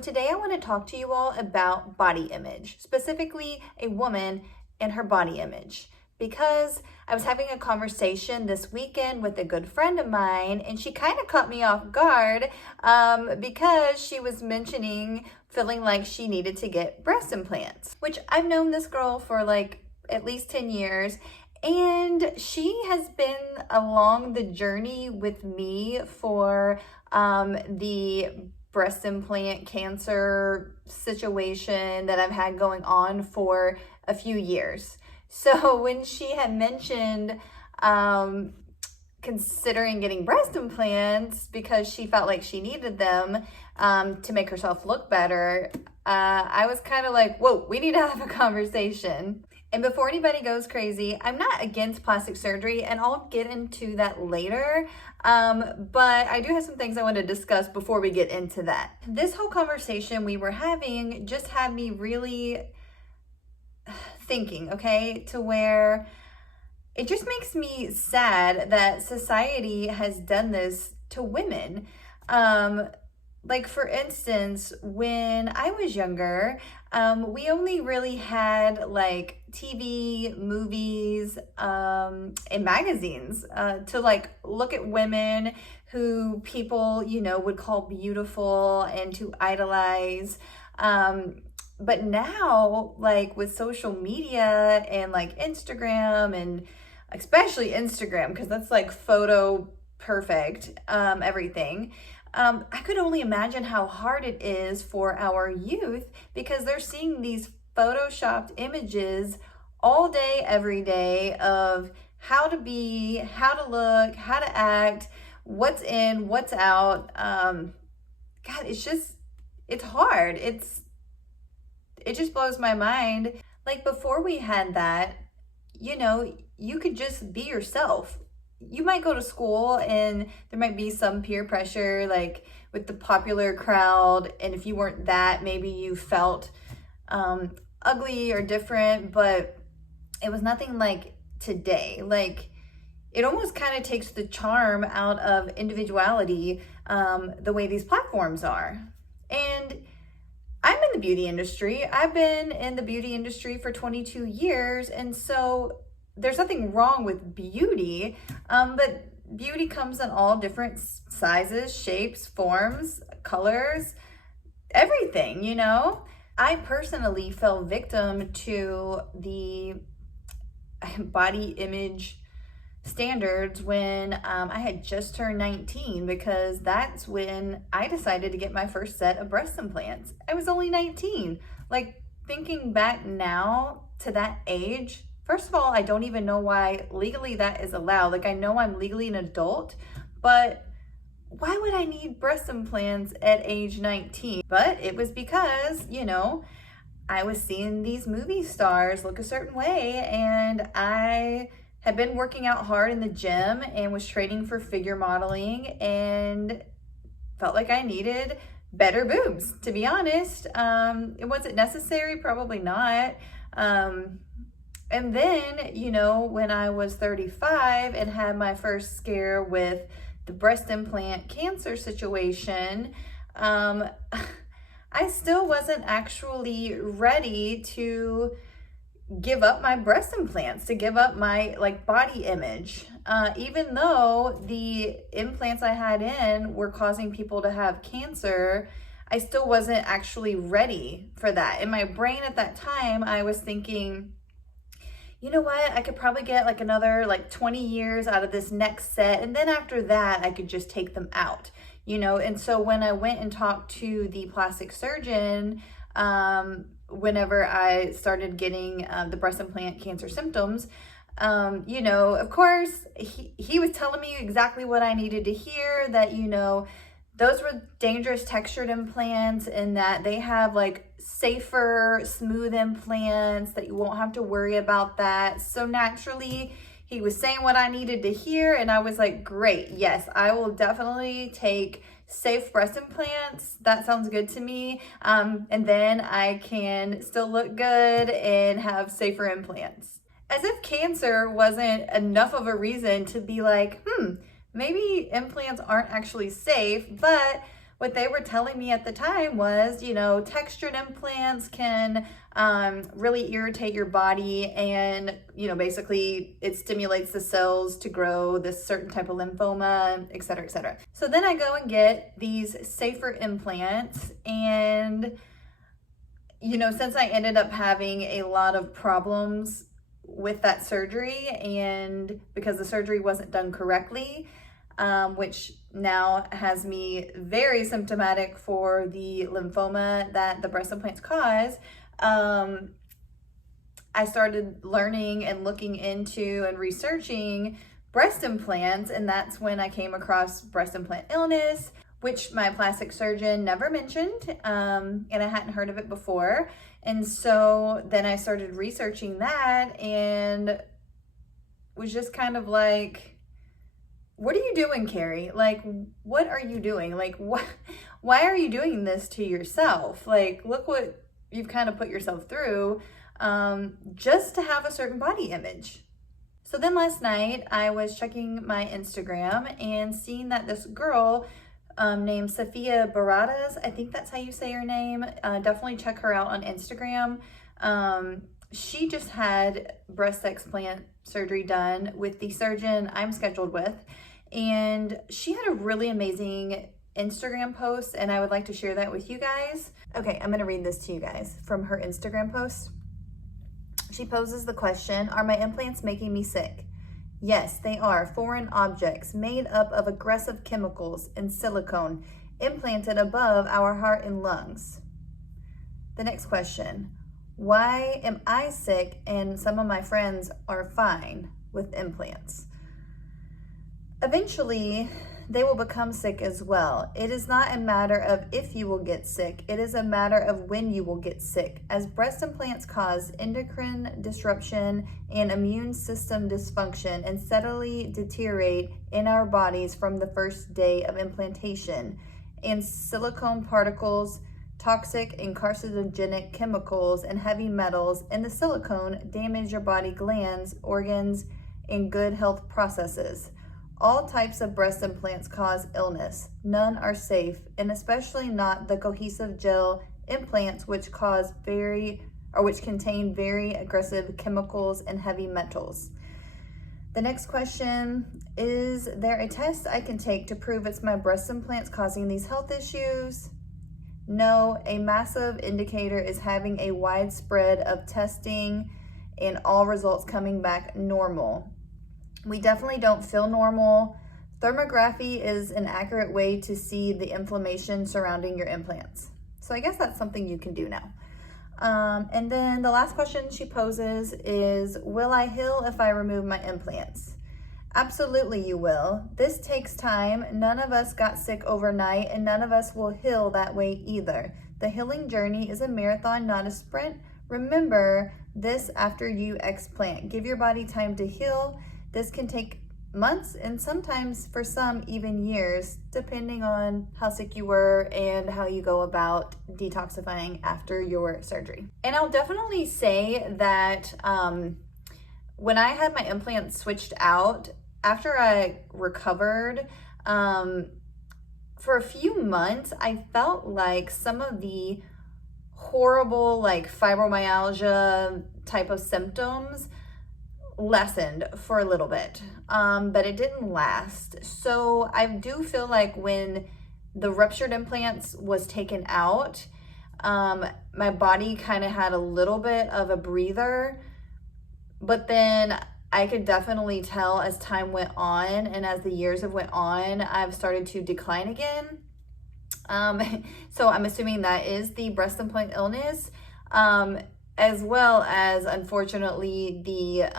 Today I want to talk to you all about body image, specifically a woman and her body image, because I was having a conversation this weekend with a good friend of mine and she kind of caught me off guard because she was mentioning feeling like she needed to get breast implants, which I've known this girl for like at least 10 years. And she has been along the journey with me for the breast implant cancer situation that I've had going on for a few years. So when she had mentioned considering getting breast implants because she felt like she needed them to make herself look better, I was kind of like, whoa, we need to have a conversation. And before anybody goes crazy, I'm not against plastic surgery, and I'll get into that later. But I do have some things I want to discuss before we get into that. This whole conversation we were having just had me really thinking, okay, to where it just makes me sad that society has done this to women. Like for instance, when I was younger, we only really had like TV, movies, and magazines to like look at women who people, would call beautiful and to idolize. But now, like with social media and like Instagram, and especially Instagram, because that's like photo perfect, everything. I could only imagine how hard it is for our youth because they're seeing these photoshopped images all day, every day of how to be, how to look, how to act, what's in, what's out. God, it's hard. It just blows my mind. Like before we had that, you could just be yourself. You might go to school and there might be some peer pressure, like with the popular crowd. And if you weren't that, maybe you felt ugly or different, but it was nothing like today. Like it almost kind of takes the charm out of individuality, the way these platforms are. And I'm in the beauty industry. I've been in the beauty industry for 22 years. And so there's nothing wrong with beauty, but beauty comes in all different sizes, shapes, forms, colors, everything, I personally fell victim to the body image standards when I had just turned 19, because that's when I decided to get my first set of breast implants. I was only 19. Like thinking back now to that age, first of all, I don't even know why legally that is allowed. Like I know I'm legally an adult, but why would I need breast implants at age 19? But it was because, I was seeing these movie stars look a certain way, and I had been working out hard in the gym and was training for figure modeling and felt like I needed better boobs, to be honest. It wasn't necessary, probably not. And then, when I was 35 and had my first scare with the breast implant cancer situation, I still wasn't actually ready to give up my breast implants, to give up my like body image. Even though the implants I had in were causing people to have cancer, I still wasn't actually ready for that. In my brain at that time, I was thinking, you know what, I could probably get like another like 20 years out of this next set. And then after that, I could just take them out, And so when I went and talked to the plastic surgeon, whenever I started getting the breast implant cancer symptoms, of course, he was telling me exactly what I needed to hear, that, those were dangerous textured implants and that they have like safer, smooth implants, that you won't have to worry about that. So naturally, he was saying what I needed to hear, and I was like, great, yes, I will definitely take safe breast implants. That sounds good to me. And then I can still look good and have safer implants. As if cancer wasn't enough of a reason to be like, maybe implants aren't actually safe, but what they were telling me at the time was, textured implants can really irritate your body, and, basically it stimulates the cells to grow this certain type of lymphoma, et cetera, et cetera. So then I go and get these safer implants, and, since I ended up having a lot of problems with that surgery, and because the surgery wasn't done correctly, which now has me very symptomatic for the lymphoma that the breast implants cause, I started learning and looking into and researching breast implants, and that's when I came across breast implant illness, which my plastic surgeon never mentioned, and I hadn't heard of it before. And so then I started researching that and was just kind of like, what are you doing, Carrie? Like, what are you doing? Like, why are you doing this to yourself? Like, look what you've kind of put yourself through, just to have a certain body image. So then last night I was checking my Instagram and seeing that this girl named Sophia Baradas, I think that's how you say her name. Definitely check her out on Instagram. She just had breast explant surgery done with the surgeon I'm scheduled with, and she had a really amazing Instagram post, and I would like to share that with you guys. Okay, I'm gonna read this to you guys from her Instagram post. She poses the question, are my implants making me sick? Yes, they are foreign objects made up of aggressive chemicals and silicone implanted above our heart and lungs. The next question, why am I sick and some of my friends are fine with implants? Eventually, they will become sick as well. It is not a matter of if you will get sick, it is a matter of when you will get sick, as breast implants cause endocrine disruption and immune system dysfunction and steadily deteriorate in our bodies from the first day of implantation. And silicone particles, toxic and carcinogenic chemicals, and heavy metals in the silicone damage your body glands, organs, and good health processes. All types of breast implants cause illness. None are safe, and especially not the cohesive gel implants which contain very aggressive chemicals and heavy metals. The next question, is there a test I can take to prove it's my breast implants causing these health issues? No, a massive indicator is having a widespread of testing and all results coming back normal. We definitely don't feel normal. Thermography is an accurate way to see the inflammation surrounding your implants. So I guess that's something you can do now. And then the last question she poses is, will I heal if I remove my implants? Absolutely you will. This takes time. None of us got sick overnight, and none of us will heal that way either. The healing journey is a marathon, not a sprint. Remember this after you explant. Give your body time to heal. This can take months and sometimes for some even years, depending on how sick you were and how you go about detoxifying after your surgery. And I'll definitely say that when I had my implants switched out, after I recovered, for a few months, I felt like some of the horrible fibromyalgia type of symptoms lessened for a little bit, but it didn't last. So I do feel like when the ruptured implants was taken out, my body kind of had a little bit of a breather, but then I could definitely tell as time went on and as the years have went on, I've started to decline again. So I'm assuming that is the breast implant illness. As well as, unfortunately, the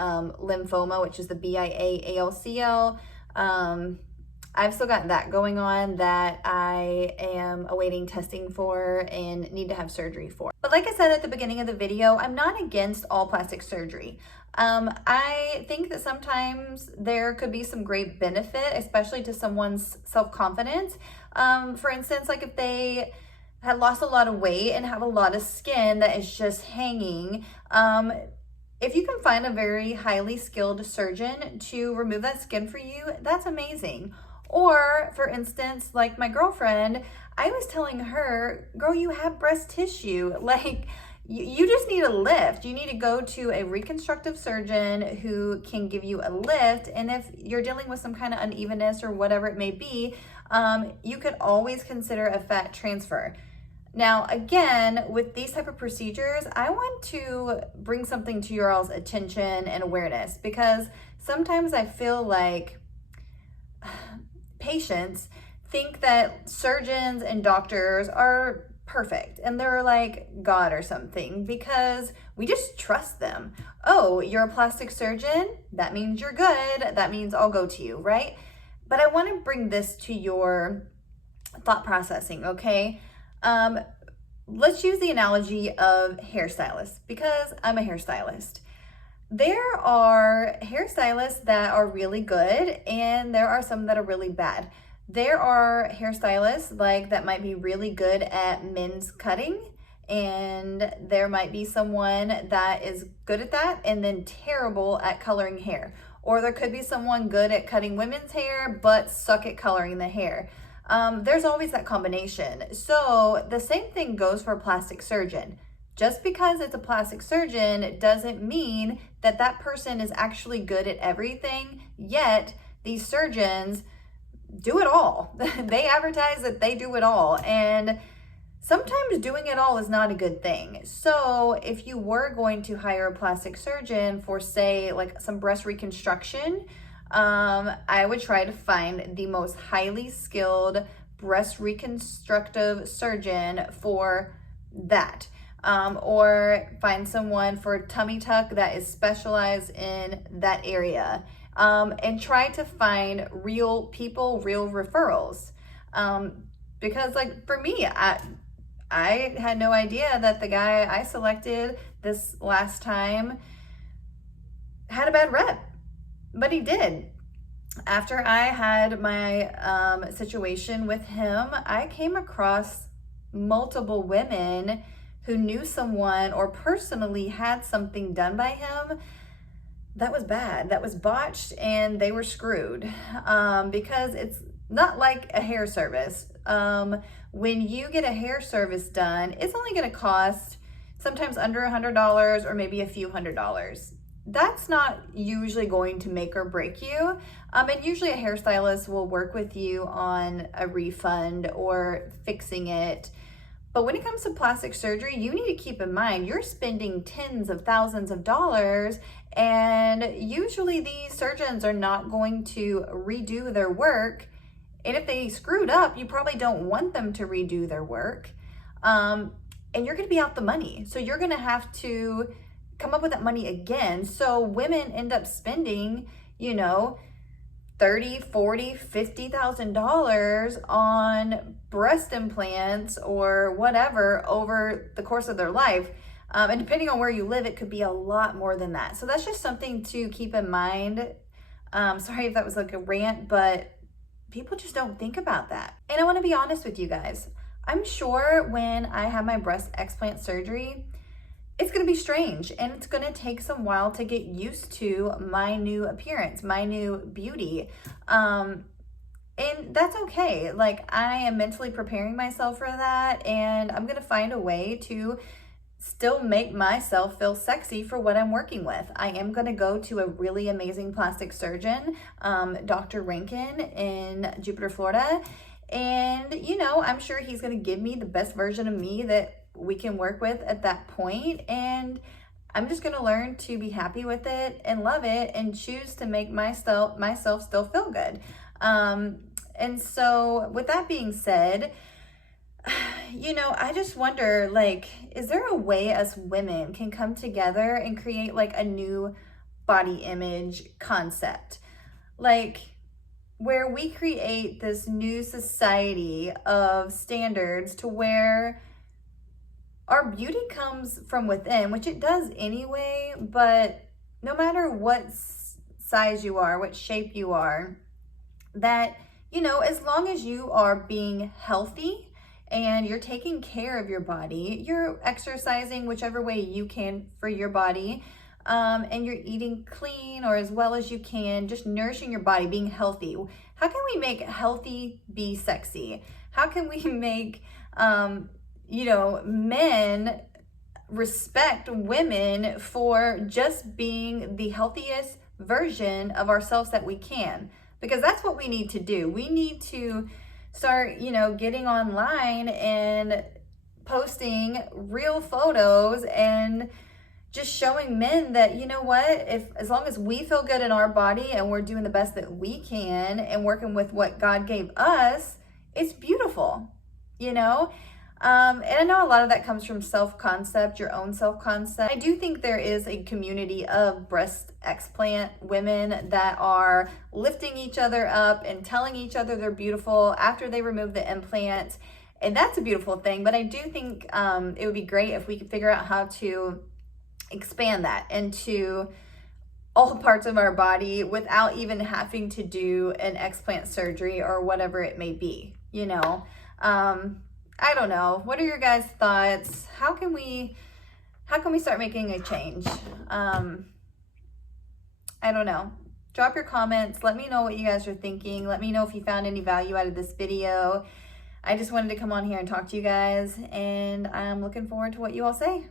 lymphoma, which is the BIA-ALCL. I've still got that going on that I am awaiting testing for and need to have surgery for. But like I said at the beginning of the video, I'm not against all plastic surgery. I think that sometimes there could be some great benefit, especially to someone's self-confidence. For instance, like if they had lost a lot of weight and have a lot of skin that is just hanging, if you can find a very highly skilled surgeon to remove that skin for you, that's amazing. Or for instance, like my girlfriend, I was telling her, girl, you have breast tissue. Like, you just need a lift. You need to go to a reconstructive surgeon who can give you a lift. And if you're dealing with some kind of unevenness or whatever it may be, you could always consider a fat transfer. Now, again, with these type of procedures, I want to bring something to your all's attention and awareness, because sometimes I feel like patients think that surgeons and doctors are perfect and they're like God or something, because we just trust them. Oh, you're a plastic surgeon? That means you're good. That means I'll go to you, right? But I want to bring this to your thought processing, okay? Let's use the analogy of hairstylists, because I'm a hairstylist. There are hairstylists that are really good and there are some that are really bad. There are hairstylists like that might be really good at men's cutting, and there might be someone that is good at that and then terrible at coloring hair. Or there could be someone good at cutting women's hair but suck at coloring the hair. There's always that combination. So the same thing goes for a plastic surgeon. Just because it's a plastic surgeon doesn't mean that that person is actually good at everything, yet these surgeons do it all. They advertise that they do it all, and sometimes doing it all is not a good thing. So if you were going to hire a plastic surgeon for, say, like some breast reconstruction, I would try to find the most highly skilled breast reconstructive surgeon for that. Or find someone for tummy tuck that is specialized in that area. And try to find real people, real referrals. Because like for me, I had no idea that the guy I selected this last time had a bad rep, but he did. After I had my situation with him, I came across multiple women who knew someone or personally had something done by him that was bad, that was botched, and they were screwed, because it's not like a hair service. When you get a hair service done, it's only going to cost sometimes under $100 or maybe a few $100s. That's not usually going to make or break you. And usually a hairstylist will work with you on a refund or fixing it. But when it comes to plastic surgery, you need to keep in mind you're spending tens of thousands of dollars, and usually these surgeons are not going to redo their work. And if they screwed up, you probably don't want them to redo their work. And you're going to be out the money. So you're going to have to come up with that money again. So women end up spending, $30,000, $40,000, $50,000 on breast implants or whatever over the course of their life. And depending on where you live, it could be a lot more than that. So that's just something to keep in mind. Sorry if that was like a rant, but people just don't think about that. And I want to be honest with you guys. I'm sure when I have my breast explant surgery, it's going to be strange, and it's going to take some while to get used to my new appearance, my new beauty. And that's okay. Like, I am mentally preparing myself for that, and I'm going to find a way to still make myself feel sexy for what I'm working with. I am going to go to a really amazing plastic surgeon, Dr. Rankin in Jupiter, Florida. And, I'm sure he's going to give me the best version of me that we can work with at that point. And I'm just going to learn to be happy with it and love it and choose to make myself still feel good. And so with that being said, I just wonder, like, is there a way us women can come together and create like a new body image concept? Like, where we create this new society of standards to where our beauty comes from within, which it does anyway, but no matter what size you are, what shape you are, that, as long as you are being healthy and you're taking care of your body, you're exercising whichever way you can for your body, and you're eating clean or as well as you can, just nourishing your body, being healthy. How can we make healthy be sexy? How can we make, men respect women for just being the healthiest version of ourselves that we can? Because that's what we need to do. We need to start, getting online and posting real photos and just showing men that, you know what, if as long as we feel good in our body and we're doing the best that we can and working with what God gave us, it's beautiful, and I know a lot of that comes from self-concept, your own self-concept. I do think there is a community of breast explant women that are lifting each other up and telling each other they're beautiful after they remove the implant. And that's a beautiful thing. But I do think it would be great if we could figure out how to expand that into all parts of our body without even having to do an explant surgery or whatever it may be, I don't know. What are your guys' thoughts? How can we start making a change? I don't know. Drop your comments. Let me know what you guys are thinking. Let me know if you found any value out of this video. I just wanted to come on here and talk to you guys, and I'm looking forward to what you all say.